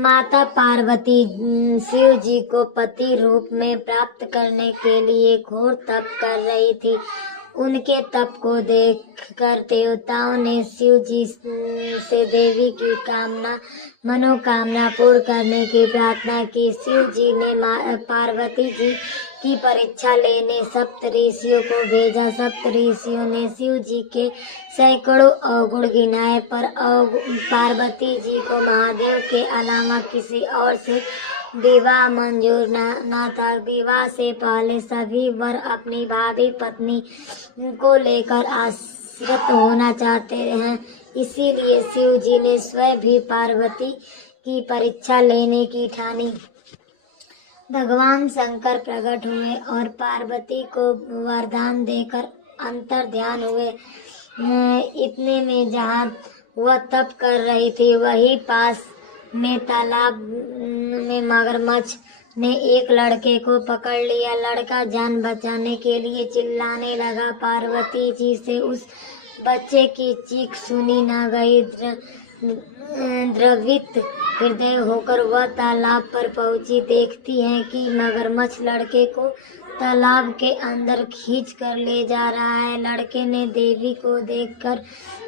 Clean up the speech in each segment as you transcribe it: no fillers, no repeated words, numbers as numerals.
माता पार्वती शिव जी को पति रूप में प्राप्त करने के लिए घोर तप कर रही थी। उनके तप को देखकर देवताओं ने शिव जी से देवी की मनोकामना पूर्ण करने की प्रार्थना की। शिव जी ने पार्वती जी की परीक्षा लेने सप्त ऋषियों को भेजा। सप्त ऋषियों ने शिव जी के सैकड़ों अवगुण गिनाए, पर पार्वती जी को महादेव के अलावा किसी और से विवाह मंजूर न था। विवाह से पहले सभी वर अपनी भावी पत्नी को लेकर आश्रित होना चाहते हैं, इसीलिए शिव जी ने स्वयं भी पार्वती की परीक्षा लेने की ठानी। भगवान शंकर प्रकट हुए और पार्वती को वरदान देकर अंतर ध्यान हुए। इतने में जहाँ वह तप कर रही थी, वही पास में तालाब में मगरमच्छ ने एक लड़के को पकड़ लिया। लड़का जान बचाने के लिए चिल्लाने लगा। पार्वती जी से उस बच्चे की चीख सुनी न गई। द्रवित हृदय होकर वह तालाब पर पहुंची। देखती है कि मगरमच्छ लड़के को तालाब के अंदर खींच कर ले जा रहा है। लड़के ने देवी को देखकर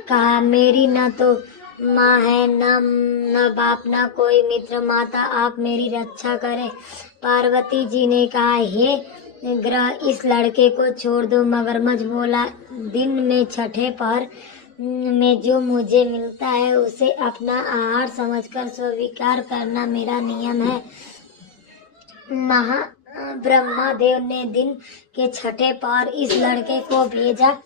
कहा, मेरी न तो माँ है, न बाप, न कोई मित्र। माता, आप मेरी रक्षा करें। पार्वती जी ने कहा, हे ग्रह, इस लड़के को छोड़ दो। मगरमच्छ बोला, दिन में छठे पहर में जो मुझे मिलता है उसे अपना आहार समझकर स्वीकार करना मेरा नियम है। ब्रह्मा देव ने दिन के छठे पहर इस लड़के को भेजा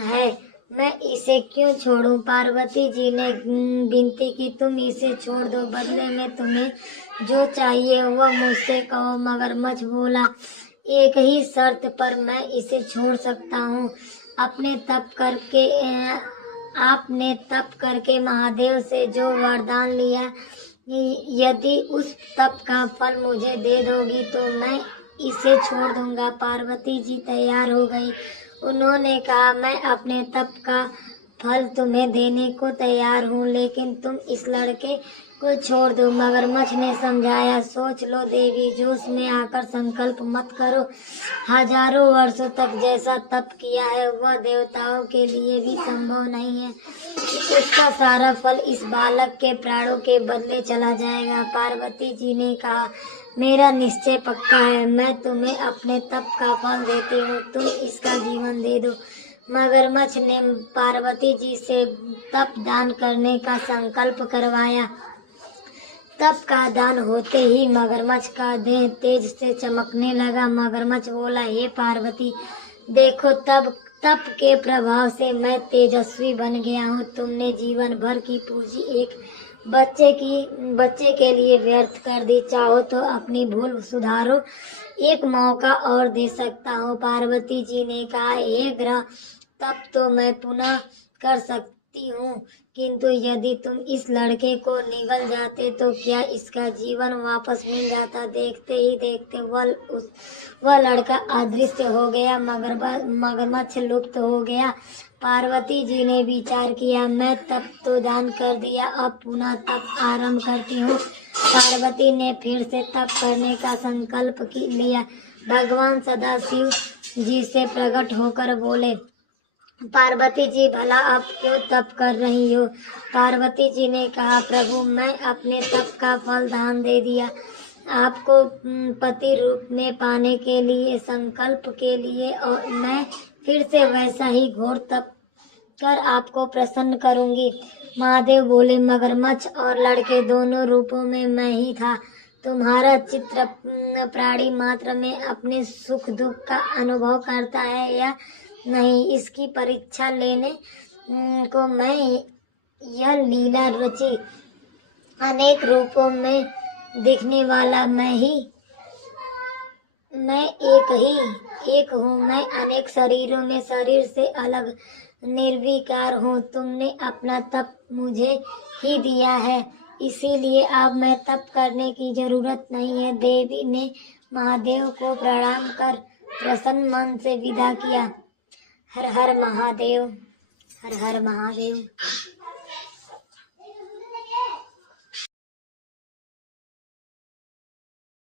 है, मैं इसे क्यों छोड़ूं? पार्वती जी ने विनती की, तुम इसे छोड़ दो, बदले में तुम्हें जो चाहिए वह मुझसे कहो। मगरमच्छ बोला, एक ही शर्त पर मैं इसे छोड़ सकता हूँ। आपने तप करके महादेव से जो वरदान लिया, यदि उस तप का फल मुझे दे दोगी तो मैं इसे छोड़ दूंगा। पार्वती जी तैयार हो गई। उन्होंने कहा, मैं अपने तप का फल तुम्हें देने को तैयार हूँ, लेकिन तुम इस लड़के को छोड़ दो। मगरमच्छ ने समझाया, सोच लो देवी, जोश में आकर संकल्प मत करो। हजारों वर्षों तक जैसा तप किया है वह देवताओं के लिए भी संभव नहीं है। उसका सारा फल इस बालक के प्राणों के बदले चला जाएगा। पार्वती जी ने कहा, मेरा निश्चय पक्का है, मैं तुम्हें अपने तप का फल देती हूँ, तुम इसका जीवन दे दो। मगरमच्छ ने पार्वती जी से तप दान करने का संकल्प करवाया। तप का दान होते ही मगरमच्छ का देह तेज से चमकने लगा। मगरमच्छ बोला, हे पार्वती, देखो तप के प्रभाव से मैं तेजस्वी बन गया हूँ। तुमने जीवन भर की पूंजी एक बच्चे के लिए व्यर्थ कर दी। चाहो तो अपनी भूल सुधारो, एक मौका और दे सकता हूँ। पार्वती जी ने कहा, हे ग्रह, तब तो मैं पुनः कर सकती हूँ, किंतु यदि तुम इस लड़के को निगल जाते तो क्या इसका जीवन वापस मिल जाता? देखते ही देखते वह लड़का अदृश्य हो गया। मगरमच्छ लुप्त हो गया। पार्वती जी ने विचार किया, मैं तप तो दान कर दिया, अब पुनः तप आरंभ करती हूँ। पार्वती ने फिर से तप करने का संकल्प लिया। भगवान सदाशिव जी से प्रकट होकर बोले, पार्वती जी, भला आप क्यों तप कर रही हो? पार्वती जी ने कहा, प्रभु, मैं अपने तप का फल दान दे दिया। आपको पति रूप में पाने के लिए, संकल्प के लिए, और मैं फिर से वैसा ही घोर तप कर आपको प्रसन्न करूंगी। महादेव बोले, मगरमच्छ और लड़के दोनों रूपों में मैं ही था। तुम्हारा चित्र प्राणी मात्र में अपने सुख दुख का अनुभव करता है या नहीं, इसकी परीक्षा लेने को मैं यह लीला रची। अनेक रूपों में दिखने वाला मैं एक हूँ। मैं अनेक शरीरों में शरीर से अलग निर्विकार हूँ। तुमने अपना तप मुझे ही दिया है, इसीलिए अब मैं तप करने की जरूरत नहीं है। देवी ने महादेव को प्रणाम कर प्रसन्न मन से विदा किया। हर हर महादेव, हर हर महादेव।